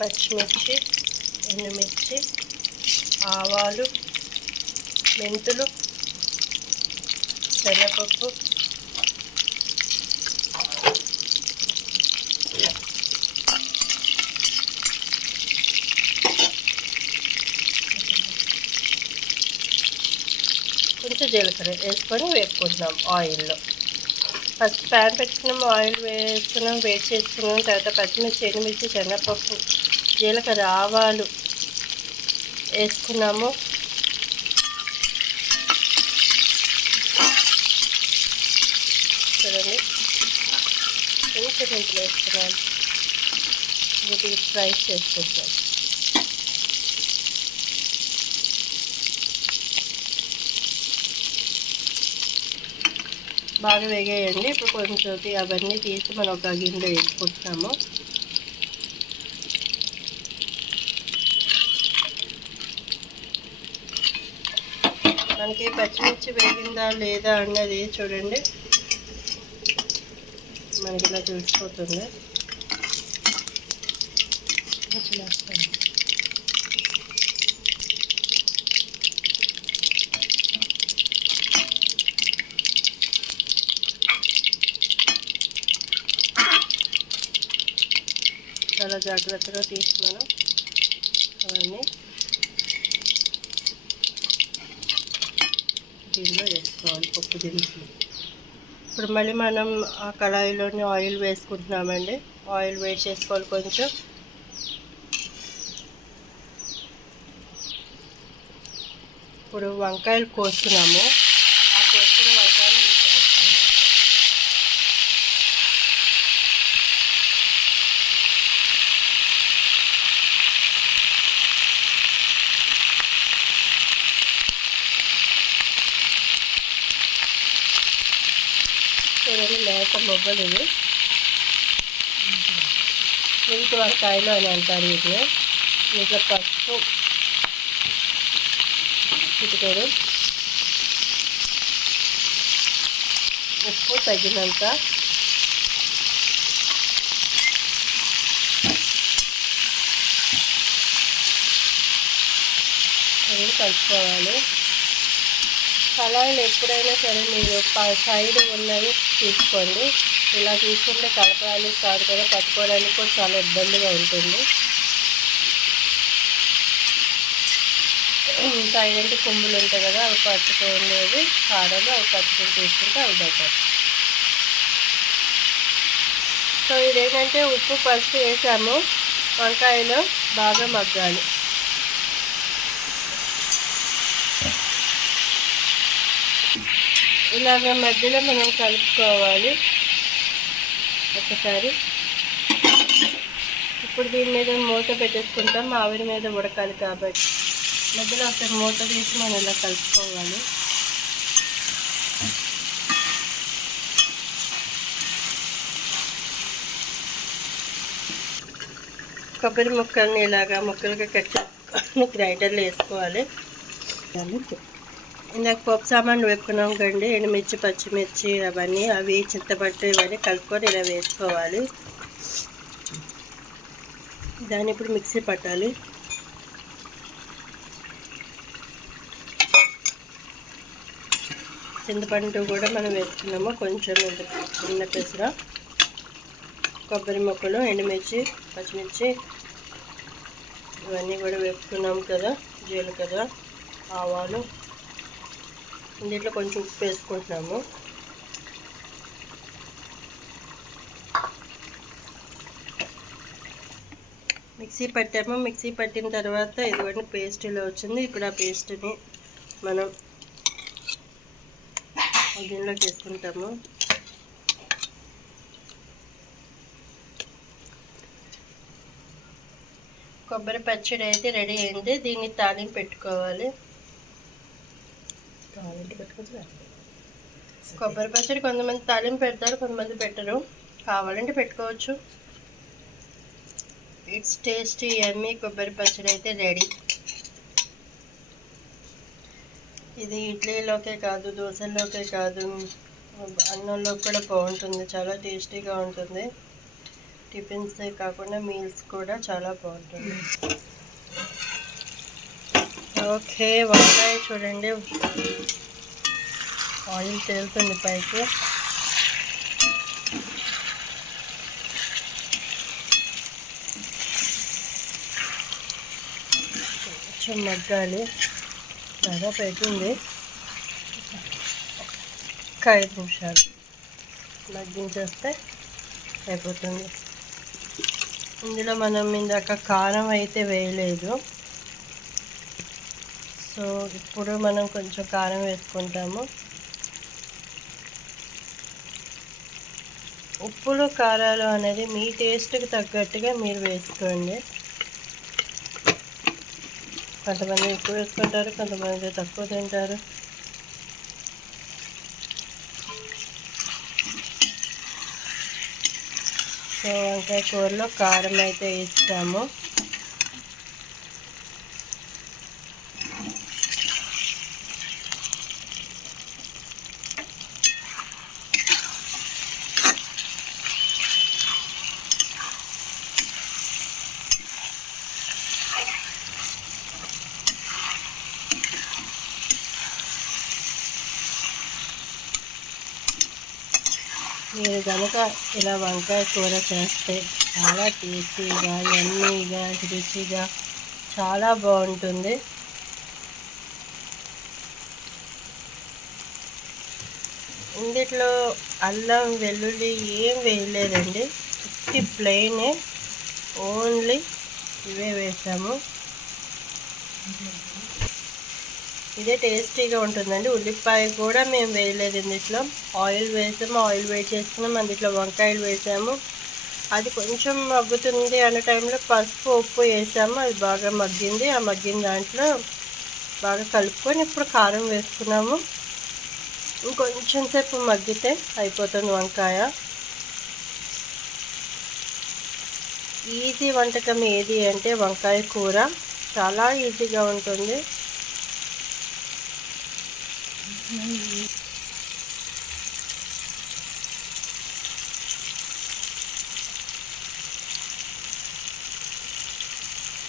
పచ్చిమిర్చి, ఎండుమిర్చి, ఆవాలు, మెంతులు, శనగపప్పు, కొంచెం జీలకర్ర వేసుకొని వేపుకుంటున్నాం ఆయిల్లో. ఫస్ట్ ప్యాన్ పెట్టుకున్నాము, ఆయిల్ వేసుకున్నాం, వేడి చేసుకున్నాం. తర్వాత పచ్చిమిర్చి, ఎండుమిర్చి, శనగపప్పు, జీలకర్ర, ఆవాలు వేసుకున్నాము. చూడండి, కొంచెం మెంతులు వేసుకున్నాం. ఇది ఫ్రై చేసుకుంటాం. బాగా వేగేయండి. ఇప్పుడు కొంచెం అవన్నీ తీసి మనం ఒక గిన్నెలో వేసుకుంటున్నాము. మనకి పచ్చిమిర్చి వేగిందా లేదా అన్నది చూడండి, మనకి ఇలా తెలిసిపోతుంది. చాలా జాగ్రత్తగా తీసుకున్నాను అవన్నీ దీనిలో వేసుకోవాలి, పప్పు దినుసులు. ఇప్పుడు మళ్ళీ మనం ఆ కళాయిలోని ఆయిల్ వేసుకుంటున్నామండి. ఆయిల్ వేడి చేసుకోవాలి కొంచెం. ఇప్పుడు వంకాయలు కోస్తున్నాము. ఆ కోసిన వంకాయలు వేస్తాము. చూడండి, లేత మొగ్గలు ఇవి ఇంటి వంకాయలు అని అంటారు. వీటిని ఇంట్లో పసుపు, చిటికెడు ఉప్పు తగినంత, కలుపుకోవాలి. కళాయిలు ఎప్పుడైనా సరే మీరు సైడ్ ఉన్నవి తీసుకోండి. ఇలా తీసుకుంటే కలపడానికి కాదు కదా, పట్టుకోవడానికి కూడా చాలా ఇబ్బందిగా ఉంటుంది. సైడ్ అంటే కొమ్ములు ఉంటాయి కదా, అవి పట్టుకునేవి కాడలు, అవి పట్టుకొని తీసుకుంటే అవి బెటర్. సో ఇదేంటంటే ఉప్పు పసుపు వేసాము, వంకాయలు బాగా మగ్గాలి. ఇలాగ మధ్యలో మనం కలుపుకోవాలి ఒకసారి. ఇప్పుడు దీని మీద మూత పెట్టేసుకుంటాం, ఆవిరి మీద ఉడకాలి కాబట్టి. మధ్యలో ఒకసారి మూత తీసి మనం ఇలా కలుపుకోవాలి. కొబ్బరి ముక్కల్ని ఇలాగా ముక్కలుగా కట్ చేసుకొని గ్రైండర్లో వేసుకోవాలి. ఇందాక పప్పు సామాన్లు వేపుకున్నాం కండి, ఎండుమిర్చి, పచ్చిమిర్చి అవన్నీ, అవి చింతపట్టు ఇవన్నీ కలుపుకొని ఇలా వేసుకోవాలి. దాన్ని ఇప్పుడు మిక్సీ పట్టాలి. చింతపండు కూడా మనం వేసుకున్నాము, కొంచెం చిన్న పెసర, కొబ్బరి ముక్కలు, ఎండుమిర్చి, పచ్చిమిర్చి ఇవన్నీ కూడా వేపుకున్నాము కదా, జీలకర్ర, ఆవాలు. దీంట్లో కొంచెం ఉప్పు వేసుకుంటున్నాము. మిక్సీ పట్టాము. మిక్సీ పట్టిన తర్వాత ఇదిగోండి పేస్ట్ ఇలా వచ్చింది. ఇప్పుడు ఆ పేస్ట్ని మనం దీనిలోకి వేసుకుంటాము. కొబ్బరి పచ్చడి అయితే రెడీ అయింది. దీన్ని తాలింపు పెట్టుకోవాలి. కొబ్బరి పచ్చడి కొంతమంది తాలింపు పెడతారు, కొంతమంది పెట్టరు. కావాలంటే పెట్టుకోవచ్చు. ఇట్స్ టేస్టీ యమ్మీ కొబ్బరి పచ్చడి అయితే రెడీ. ఇది ఇడ్లీలోకే కాదు, దోశల్లోకే కాదు, అన్నంలో కూడా బాగుంటుంది. చాలా టేస్టీగా ఉంటుంది. టిఫిన్సే కాకుండా మీల్స్ కూడా చాలా బాగుంటుంది. ఓకే, వంకాయ చూడండి ఆయిల్ తేలుతుంది పైకి. కొంచెం మగ్గాలి, దాదాపు అయిపోయింది. ఒక 5 నిమిషాలు మగ్గించేస్తే అయిపోతుంది. ఇందులో మనం ఇందాక కారం అయితే వేయలేదు, సో ఇప్పుడు మనం కొంచెం కారం వేసుకుంటాము. ఉప్పులు కారాలు అనేది మీ టేస్ట్కి తగ్గట్టుగా మీరు వేసుకోండి. కొంతమంది ఎక్కువ వేసుకుంటారు, కొంతమంది తక్కువ తింటారు. సో వంకాయ కూరలో కారం అయితే వేస్తాము. మీరు కనుక ఇలా వంకాయ కూర చేస్తే చాలా టేస్టీగా, యమ్మీగా, రుచిగా చాలా బాగుంటుంది. ఇందులో అల్లం వెల్లుల్లి ఏం వేయలేదండి, ఉత్తి ప్లెయినే, ఓన్లీ ఇవే వేసాము. ఇదే టేస్టీగా ఉంటుందండి. ఉల్లిపాయ కూడా మేము వేయలేదు ఇందులో. ఆయిల్ వేసాము, ఆయిల్ వేడి చేసుకున్నాము, అందులో వంకాయలు వేసాము. అది కొంచెం మగ్గుతుంది అనే టైంలో పసుపు ఉప్పు వేసాము, అది బాగా మగ్గింది. ఆ మగ్గిన దాంట్లో బాగా కలుపుకొని ఇప్పుడు కారం వేసుకున్నాము. ఇంకొంచెం సేపు మగ్గితే అయిపోతుంది వంకాయ. ఈజీ వంటకం ఏది అంటే వంకాయ కూర, చాలా ఈజీగా ఉంటుంది.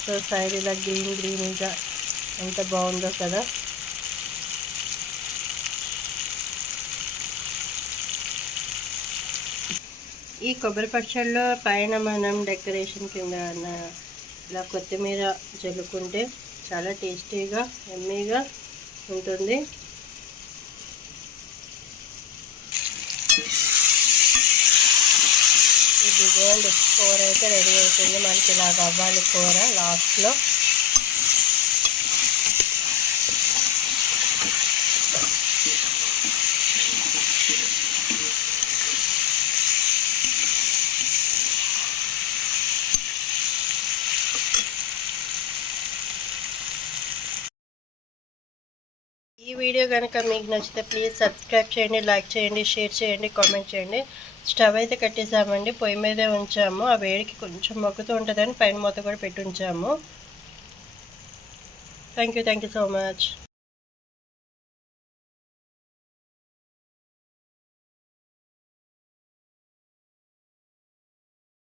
సో సైడ్ ఇలా గ్రీన్గా ఎంత బాగుందో కదా. ఈ కొబ్బరి పచ్చడిలో పైన మనం డెకరేషన్ కింద ఇలా కొత్తిమీర జల్లుకుంటే చాలా టేస్టీగా యమ్మీగా ఉంటుంది. ఇదిగోండి కూర అయితే రెడీ అవుతుంది. మనకి ఇలా అవ్వాలి కూర లాస్ట్లో. ఈ వీడియో కనుక మీకు నచ్చితే ప్లీజ్ సబ్స్క్రైబ్ చేయండి, లైక్ చేయండి, షేర్ చేయండి, కామెంట్ చేయండి. స్టవ్ అయితే కట్టేసామండి, పొయ్యి మీదే ఉంచాము. ఆ వేడికి కొంచెం మగ్గుతూ ఉంటుందని పైన మూత కూడా పెట్టి ఉంచాము. Thank you so much.